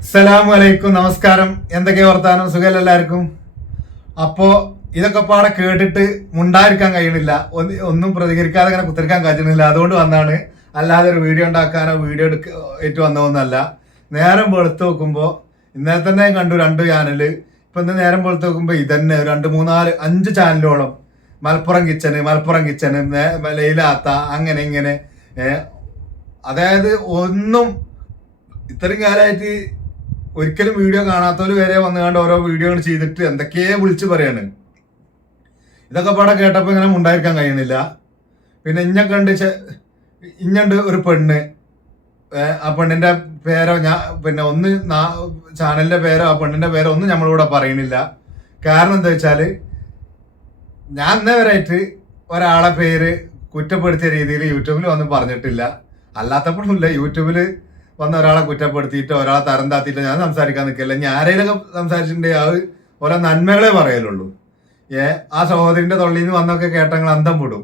അസ്സലാമലൈക്കും, നമസ്കാരം. എന്തൊക്കെയാ വർത്താനം? സുഖം എല്ലാവർക്കും? അപ്പോ ഇതൊക്കെ പാടെ കേട്ടിട്ട് മുണ്ടായിരിക്കാൻ കഴിയണില്ല, ഒന്നും പ്രതികരിക്കാതെ അങ്ങനെ കുത്തിരിക്കാൻ കഴിയണില്ല. അതുകൊണ്ട് വന്നാണ്, അല്ലാതെ ഒരു വീഡിയോ ഉണ്ടാക്കാനോ വീഡിയോ ഏറ്റു വന്നതൊന്നല്ല. നേരം വെളുത്ത് നോക്കുമ്പോ ഇന്നലെ തന്നെ കണ്ടു 2 ചാനല്. ഇപ്പൊ ഇന്ന് നേരം വെളുത്ത് നോക്കുമ്പോ ഇതന്നെ 2, 3, 4, 5 ചാനലോളം മലപ്പുറം കിച്ചന് ലൈലാത്ത അങ്ങനെ ഇങ്ങനെ. അതായത് ഒന്നും ഇത്രയും കാലമായിട്ട് ഒരിക്കലും വീഡിയോ കാണാത്തവര് വരെ വന്നുകൊണ്ട് ഓരോ വീഡിയോകൾ ചെയ്തിട്ട് എന്തൊക്കെയോ വിളിച്ച് പറയാണ്. ഇതൊക്കെ പാടെ കേട്ടപ്പോ ഇങ്ങനെ മുണ്ടായിരിക്കാൻ കഴിയണില്ല. പിന്നെ ഇഞ്ഞണ്ട് ഒരു പെണ്ണ്, ആ പെണ്ണിന്റെ പേരോ ഒന്ന് ചാനലിന്റെ പേരോ ആ പെണ്ണിന്റെ പേരോ ഒന്നും നമ്മളിവിടെ പറയണില്ല. കാരണം എന്താ വെച്ചാല്, ഞാൻ ഇന്നേ വരെയായിട്ട് ഒരാളെ പേര് കുറ്റപ്പെടുത്തിയ രീതിയിൽ യൂട്യൂബിൽ വന്ന് പറഞ്ഞിട്ടില്ല. അല്ലാത്തപ്പോഴുമില്ല, യൂട്യൂബില് വന്ന ഒരാളെ കുറ്റപ്പെടുത്തിയിട്ടോ ഒരാളെ തരം താത്തിയിട്ടോ ഞാൻ സംസാരിക്കാൻ നിൽക്കില്ല. ഞാൻ ആരെയൊക്കെ സംസാരിച്ചിട്ടുണ്ടെങ്കിൽ അത് ഓരോ നന്മകളെ പറയലുള്ളൂ. ആ സഹോദരിന്റെ തൊള്ളിയിൽ നിന്ന് വന്നൊക്കെ കേട്ടങ്ങൾ അന്തം വിടും,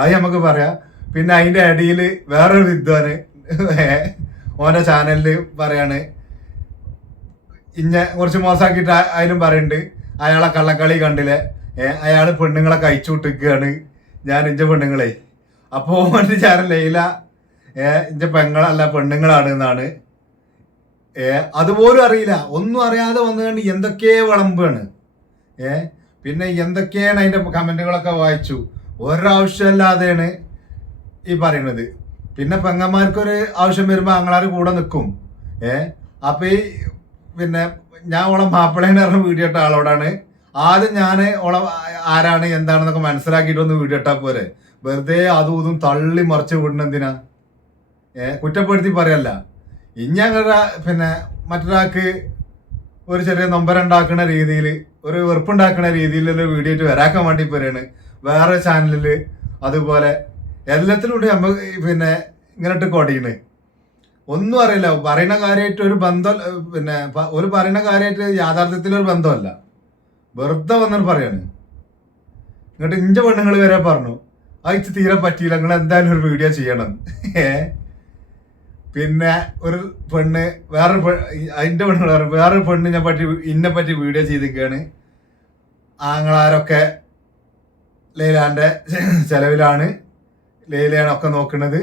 അത് നമുക്ക് പറയാം. പിന്നെ അതിന്റെ അടിയിൽ വേറൊരു വിദ്വാന് ഓന്റെ ചാനലില് പറയാണ്, കുറച്ച് മോശമാക്കിയിട്ട് അതിലും പറയുന്നുണ്ട്, അയാളെ കള്ളക്കളി കണ്ടില്ലേ, അയാള് പെണ്ണുങ്ങളെ കഴിച്ചു വിട്ടിരിക്കുകയാണ് ഞാൻ ഇഞ്ച പെണ്ണുങ്ങളെ. അപ്പോ ഓന്റെ ചാനൽ ലൈല ഇഞ്ച പെങ്ങളല്ല പെണ്ണുങ്ങളാണ് എന്നാണ്. അതുപോലും അറിയില്ല, ഒന്നും അറിയാതെ വന്നുകൊണ്ട് എന്തൊക്കെയോ വിളമ്പാണ്. പിന്നെ എന്തൊക്കെയാണ് അതിന്റെ കമന്റുകളൊക്കെ വായിച്ചു. ഒരാവശ്യമല്ലാതെയാണ് ഈ പറയുന്നത്. പിന്നെ പെങ്ങന്മാർക്കൊരു ആവശ്യം വരുമ്പോ ആങ്ങളാര് കൂടെ നിൽക്കും. അപ്പൊ പിന്നെ ഞാൻ ഓളെ മാപ്പിളേന്ന് പറഞ്ഞ വീഡിയോ ഇട്ട ആളോടാണ് ആദ്യം ഞാൻ ഓളെ ആരാണ് എന്താണെന്നൊക്കെ മനസ്സിലാക്കിയിട്ട് ഒന്ന് വീഡിയോ ഇട്ടാ പോരെ. വെറുതെ അതും ഇതും തള്ളി മറിച്ച് വിടുന്നെന്തിനാ? കുറ്റപ്പെടുത്തി പറയല്ല. ഇനി അങ്ങനെ പിന്നെ മറ്റൊരാൾക്ക് ഒരു ചെറിയ നൊമ്പരുണ്ടാക്കുന്ന രീതിയിൽ, ഒരു വെറുപ്പുണ്ടാക്കുന്ന രീതിയിലുള്ള വീഡിയോ ആയിട്ട് വരാക്കാൻ വേണ്ടി പറയാണ് വേറെ ചാനലില്. അതുപോലെ എല്ലാത്തിലൂടെ നമ്മൾ പിന്നെ ഇങ്ങനെട്ട് കൊടിയാണ്. ഒന്നും അറിയില്ല, പറയുന്ന കാര്യമായിട്ട് ഒരു ബന്ധം, പിന്നെ ഒരു പറയുന്ന കാര്യമായിട്ട് യാഥാർത്ഥ്യത്തിലൊരു ബന്ധമല്ല, വെറുതെ വന്നിട്ട് പറയാണ്. എന്നിട്ട് ഇഞ്ച പെണ്ണുങ്ങൾ വരെ പറഞ്ഞു അയച്ച് തീരെ പറ്റിയില്ല, നിങ്ങൾ എന്തായാലും ഒരു വീഡിയോ ചെയ്യണം. പിന്നെ ഒരു പെണ്ണ് അതിന്റെ പെണ്ണുങ്ങൾ പറഞ്ഞു വേറൊരു പെണ്ണിനെ പറ്റി വീഡിയോ ചെയ്തിരിക്കുകയാണ്. ആങ്ങളാരൊക്കെ ലൈലാന്റെ ചെലവിലാണ്, ലൈലയാണ് ഒക്കെ നോക്കുന്നത്.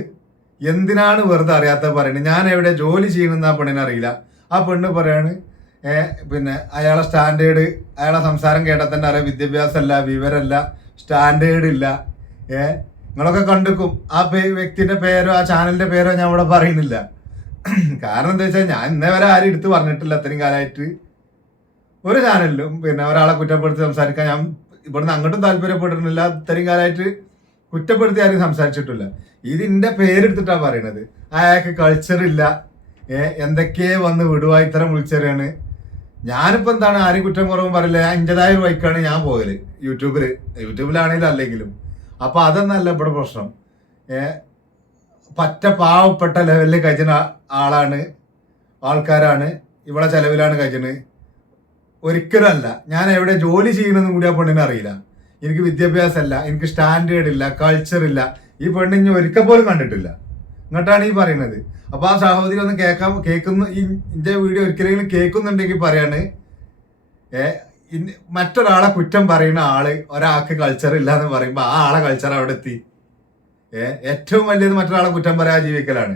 എന്തിനാണ് വെറുതെ അറിയാത്ത പറയുന്നത്? ഞാൻ എവിടെ ജോലി ചെയ്യണമെന്ന് ആ പെണ്ണിനെ അറിയില്ല. ആ പെണ്ണ് പറയാണ് പിന്നെ അയാളെ സ്റ്റാൻഡേർഡ്, അയാളെ സംസാരം കേട്ടാൽ തന്നെ അറിയാം വിദ്യാഭ്യാസമല്ല, വിവരമല്ല, സ്റ്റാൻഡേർഡ് ഇല്ല. നിങ്ങളൊക്കെ കണ്ടുക്കും. ആ വ്യക്തിന്റെ പേരോ ആ ചാനലിന്റെ പേരോ ഞാൻ ഇവിടെ പറയുന്നില്ല. കാരണം എന്താ വെച്ചാൽ ഞാൻ ഇന്നേ വരെ ആരും എടുത്ത് പറഞ്ഞിട്ടില്ല ഇത്രയും കാലമായിട്ട് ഒരു ചാനലിലും. പിന്നെ ഒരാളെ കുറ്റപ്പെടുത്തി സംസാരിക്കാൻ ഞാൻ ഇവിടുന്ന് അങ്ങോട്ടും താല്പര്യപ്പെട്ടിട്ടില്ല. ഇത്രയും കാലമായിട്ട് കുറ്റപ്പെടുത്തി ആരും സംസാരിച്ചിട്ടില്ല. ഇതിന്റെ പേരെടുത്തിട്ടാ പറയണത്. അയാൾക്ക് കൾച്ചർ ഇല്ല, എന്തൊക്കെ വന്ന് വിടുവാ ഇത്തരം വിളിച്ചറിയാണ്. ഞാനിപ്പോ എന്താണ് ആരും കുറ്റം കുറവും പറയില്ല. ഞാൻ ഇന്റേതായ വഴിക്കാണ് ഞാൻ പോകല് യൂട്യൂബിലാണെങ്കിലും അല്ലെങ്കിലും. അപ്പൊ അതൊന്നല്ല ഇവിടെ പ്രശ്നം. പറ്റ പാവപ്പെട്ട ലെവലിൽ കഴിക്കുന്ന ആൾക്കാരാണ് ഇവിടെ ചെലവിലാണ് കഴിച്ചത്. ഒരിക്കലും അല്ല. ഞാൻ എവിടെ ജോലി ചെയ്യണമെന്നും കൂടി ആ പെണ്ണിനെ അറിയില്ല. എനിക്ക് വിദ്യാഭ്യാസമല്ല, എനിക്ക് സ്റ്റാൻഡേർഡ് ഇല്ല, കൾച്ചർ ഇല്ല. ഈ പെണ്ണിന് ഒരിക്കൽ പോലും കണ്ടിട്ടില്ല. എന്നിട്ടാണ് ഈ പറയുന്നത്. അപ്പൊ ആ സഹോദരി ഒന്ന് കേൾക്കുന്നു, ഇന്റെ വീഡിയോ ഒരിക്കലെങ്കിലും കേൾക്കുന്നുണ്ടെങ്കിൽ പറയാണ്, മറ്റൊരാളെ കുറ്റം പറയുന്ന ആള് ഒരാൾക്ക് കൾച്ചർ ഇല്ല എന്ന് പറയുമ്പോ ആ ആളെ കൾച്ചർ അവിടെ എത്തി. ഏറ്റവും വലിയത് മറ്റൊരാളെ കുറ്റം പറയാൻ ജീവിക്കലാണ്.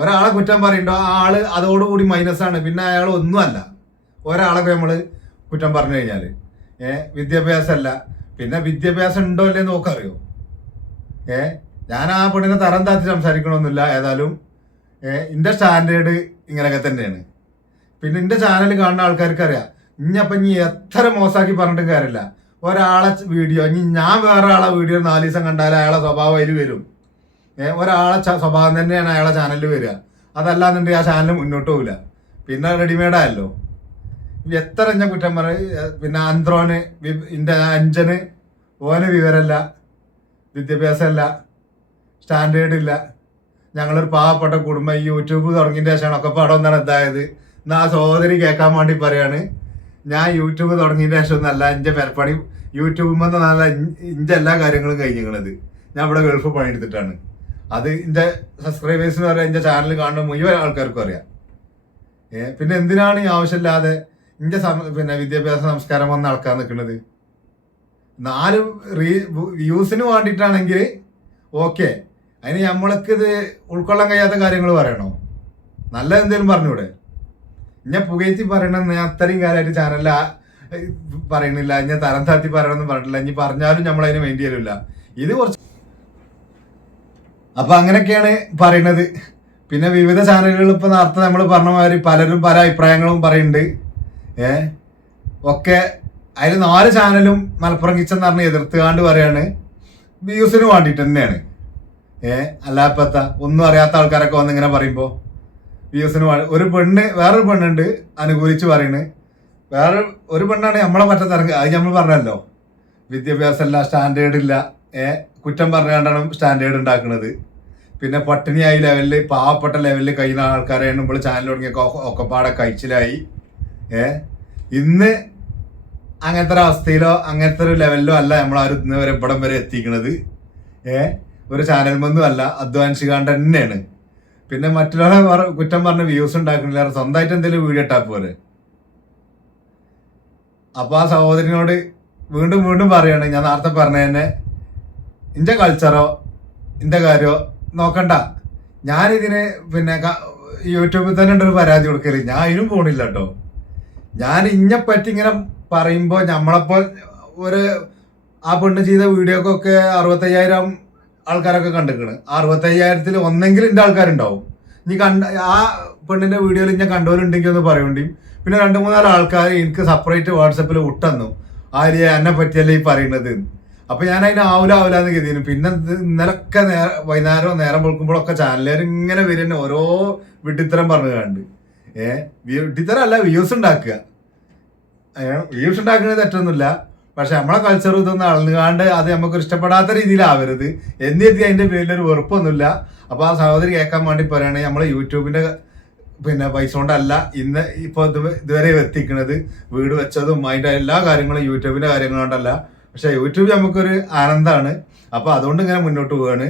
ഒരാളെ കുറ്റം പറയുമ്പോ ആ ആള് അതോടുകൂടി മൈനസാണ്. പിന്നെ അയാൾ ഒന്നുമല്ല. ഒരാളൊക്കെ നമ്മള് കുറ്റം പറഞ്ഞു കഴിഞ്ഞാല് വിദ്യാഭ്യാസമല്ല. പിന്നെ വിദ്യാഭ്യാസം ഉണ്ടോ അല്ലേ നോക്കറിയോ? ഞാൻ ആ പെണ്ണിനെ തരം താത്തി സംസാരിക്കണമെന്നില്ല. ഏതായാലും എന്റെ സ്റ്റാൻഡേർഡ് ഇങ്ങനെയൊക്കെ തന്നെയാണ്. പിന്നെ എന്റെ ചാനൽ കാണുന്ന ആൾക്കാർക്ക് അറിയാം. ഇനി എത്ര മോശമാക്കി പറഞ്ഞിട്ടും കാര്യമില്ല. ഒരാളെ വീഡിയോ ഞാൻ വേറെ ആളെ വീഡിയോ 4 ദിവസം കണ്ടാൽ അയാളെ സ്വഭാവം അതിൽ വരും. ഒരാളെ സ്വഭാവം തന്നെയാണ് അയാളെ ചാനലിൽ വരിക. അതല്ലാന്നുണ്ടെങ്കിൽ ആ ചാനൽ മുന്നോട്ട് പോകില്ല. പിന്നെ റെഡിമെയ്ഡായല്ലോ. എത്ര ഞാൻ കുറ്റം പറയും. പിന്നെ ആന്ത്രോന് അഞ്ചന് ഓന് വിവരമല്ല, വിദ്യാഭ്യാസമല്ല, സ്റ്റാൻഡേർഡ് ഇല്ല. ഞങ്ങളൊരു പാവപ്പെട്ട കുടുംബം. ഈ യൂട്യൂബ് തുടങ്ങിയതിന്റെ ശേഷമാണ് ഒക്കെ പടം ഒന്നാണ് എന്തായത്. എന്നാ ആ സഹോദരി കേൾക്കാൻ വേണ്ടി പറയാണ്, ഞാൻ യൂട്യൂബ് തുടങ്ങിയതിന്റെ ശേഷം ഒന്നല്ല എന്റെ പെരപ്പണി യൂട്യൂബിൽ നല്ല ഇന്റെ എല്ലാ കാര്യങ്ങളും കഴിഞ്ഞിരിക്കണത്. ഞാൻ ഇവിടെ ഗൾഫ് പണിയെടുത്തിട്ടാണ്. അത് എൻ്റെ സബ്സ്ക്രൈബേഴ്സിന് പറയാം, എൻ്റെ ചാനൽ കാണുന്ന മുഴുവൻ ആൾക്കാർക്കും അറിയാം. പിന്നെ എന്തിനാണ് ഈ ആവശ്യമില്ലാതെ എൻ്റെ പിന്നെ വിദ്യാഭ്യാസ സംസ്കാരം വന്ന് അളക്കാൻ നിൽക്കുന്നത്? 4 വ്യൂസിന് വേണ്ടിയിട്ടാണെങ്കിൽ ഓക്കെ, അതിന് നമ്മൾക്ക് ഇത് ഉൾക്കൊള്ളാൻ കഴിയാത്ത കാര്യങ്ങൾ പറയണോ? നല്ല എന്തെങ്കിലും പറഞ്ഞൂടെ? ഞാൻ പുകഴ്ത്തി പറയണമെന്ന് ഞാൻ അത്രയും കാലമായിട്ട് ചാനലിൽ പറയണില്ല, ഞാൻ തരം താത്തി പറയണമെന്ന് പറഞ്ഞിട്ടില്ല. ഇനി പറഞ്ഞാലും നമ്മളതിന് വേണ്ടി വരില്ല. ഇത് കുറച്ച് അപ്പൊ അങ്ങനെയൊക്കെയാണ് പറയണത്. പിന്നെ വിവിധ ചാനലുകൾ ഇപ്പൊ നേരത്തെ നമ്മൾ പറഞ്ഞ മാതിരി പലരും പല അഭിപ്രായങ്ങളും പറയുന്നുണ്ട്. ഒക്കെ അതിൽ 4 ചാനലും മലപ്പുറം കിച്ചൻ എന്ന് പറഞ്ഞ് എതിർത്തുകാണ്ട് പറയാണ് വ്യൂസിന് വേണ്ടിയിട്ട് തന്നെയാണ്. അല്ലാപ്പത്ത ഒന്നും അറിയാത്ത ആൾക്കാരൊക്കെ വന്ന് ഇങ്ങനെ പറയുമ്പോ വ്യൂസിന് വേറൊരു പെണ്ണുണ്ട് അനുകൂലിച്ച് പറയുന്നത്. വേറെ ഒരു പെണ്ണാണ് നമ്മളെ പറ്റത്തിറങ്ങി. അത് നമ്മൾ പറഞ്ഞല്ലോ, വിദ്യാഭ്യാസം ഇല്ല, സ്റ്റാൻഡേർഡ് ഇല്ല, കുറ്റം പറഞ്ഞുകൊണ്ടാണ് സ്റ്റാൻഡേർഡ് ഉണ്ടാക്കുന്നത്. പിന്നെ പട്ടിണിയായി ലെവലില് പാവപ്പെട്ട ലെവലിൽ കഴിയുന്ന ആൾക്കാരെയാണ് ഇപ്പോൾ ചാനൽ തുടങ്ങിയൊക്കെ ഒക്കെപ്പാടെ കഴിച്ചിലായി. ഇന്ന് അങ്ങനത്തെ ഒരു അവസ്ഥയിലോ അങ്ങനത്തെ ഒരു ലെവലിലോ അല്ല നമ്മളാരും ഇന്ന് വരെ ഇവിടം വരെ എത്തിക്കണത്. ഒരു ചാനൽ ബന്ധം അല്ല, അധ്വാനിച്ചുകാണ്ട് തന്നെയാണ്. പിന്നെ മറ്റുള്ളവരെ കുറ്റം പറഞ്ഞ് വ്യൂസ് ഉണ്ടാക്കണില്ല, സ്വന്തമായിട്ട് എന്തെങ്കിലും വീഡിയോ ഇട്ടാ പോലെ. അപ്പൊ ആ സഹോദരനോട് വീണ്ടും വീണ്ടും പറയാണ്, ഞാൻ നേരത്തെ പറഞ്ഞ തന്നെ ഇന്റെ കൾച്ചറോ ഇന്റെ കാര്യമോ നോക്കണ്ട. ഞാനിതിന് പിന്നെ യൂട്യൂബിൽ തന്നെ ഉണ്ടൊരു പരാതി കൊടുക്കല്, ഞാൻ അതിനും പോണില്ല കേട്ടോ. ഞാൻ ഇഞ്ഞെപ്പറ്റി ഇങ്ങനെ പറയുമ്പോ നമ്മളപ്പോ ആ പെണ്ണ് ചെയ്ത വീഡിയോക്കൊക്കെ 65,000 ആൾക്കാരൊക്കെ കണ്ടിരിക്കണ്. 65,000-ൽ ഒന്നെങ്കിൽ എന്റെ ആൾക്കാരുണ്ടാവും. ഇനി ആ പെണ്ണിന്റെ വീഡിയോയിൽ ഞാൻ കണ്ടവരുണ്ടെങ്കിൽ ഒന്ന് പറയണ്ടി. പിന്നെ 2-3 ആൾക്കാർ എനിക്ക് സെപ്പറേറ്റ് വാട്സപ്പിൽ വിട്ടന്നു, ആര്യ എന്നെ പറ്റിയല്ലേ ഈ പറയുന്നത്. അപ്പൊ ഞാൻ അതിന് ആവൂലാന്ന് കരുതിയിരുന്നു. പിന്നെ ഇന്നലൊക്കെ വൈകുന്നേരം നേരം വെളുക്കുമ്പോഴൊക്കെ ചാനലുകാർ ഇങ്ങനെ വരുന്ന ഓരോ വിഡ്ഢിത്തരം പറഞ്ഞു കണ്ട്. വിഡ്ഢിത്തരം അല്ല, വ്യൂസ് ഉണ്ടാക്കുക. വ്യൂസ് ഉണ്ടാക്കുന്നത് തെറ്റൊന്നുമില്ല, പക്ഷെ നമ്മളെ കൾച്ചർ ഇതൊന്നും അളന്നുകാണ്ട് അത് നമുക്കൊരു ഇഷ്ടപ്പെടാത്ത രീതിയിലാവരുത് എന്നെത്തി അതിന്റെ പേരിലൊരു വെറുപ്പൊന്നുമില്ല. അപ്പൊ ആ സഹോദരി കേൾക്കാൻ വേണ്ടി പറയുകയാണെങ്കിൽ നമ്മളെ യൂട്യൂബിന്റെ പിന്നെ പൈസ കൊണ്ടല്ല ഇന്ന് ഇപ്പൊ ഇതുവരെ എത്തിക്കുന്നത്. വീട് വെച്ചതും അതിന്റെ എല്ലാ കാര്യങ്ങളും യൂട്യൂബിന്റെ കാര്യങ്ങൾ കൊണ്ടല്ല. പക്ഷെ യൂട്യൂബ് നമുക്കൊരു ആനന്ദമാണ്. അപ്പൊ അതുകൊണ്ട് ഇങ്ങനെ മുന്നോട്ട് പോവാണ്.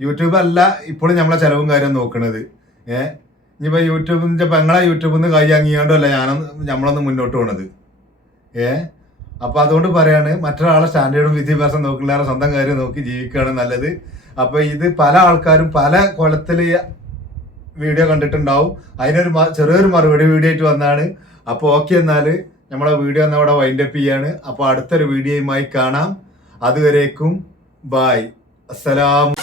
യൂട്യൂബ് അല്ല ഇപ്പോഴും നമ്മളെ ചെലവും കാര്യം നോക്കണത്. ഇനിയിപ്പോ യൂട്യൂബിന്റെ പെങ്ങളെ യൂട്യൂബിൽ നിന്ന് കൈ അങ്ങിയാണ്ടല്ല നമ്മളൊന്ന് മുന്നോട്ട് പോണത്. അപ്പൊ അതുകൊണ്ട് പറയാണ്, മറ്റൊരാളെ സ്റ്റാൻഡേർഡും വിദ്യാഭ്യാസം നോക്കില്ലാതെ സ്വന്തം കാര്യം നോക്കി ജീവിക്കുകയാണ് നല്ലത്. അപ്പൊ ഇത് പല ആൾക്കാരും പല കൊലത്തില് വീഡിയോ കണ്ടിട്ടുണ്ടാവും. അതിനൊരു ചെറിയൊരു മറുപടി വീഡിയോ ആയിട്ട് വന്നാണ്. അപ്പൊ ഓക്കെ, എന്നാല് നമ്മളെ വീഡിയോ ഒന്ന് അവിടെ വൈൻഡപ്പ് ചെയ്യാണ്. അപ്പൊ അടുത്തൊരു വീഡിയോയുമായി കാണാം. അതുവരേക്കും ബായ്, അസ്സലാം.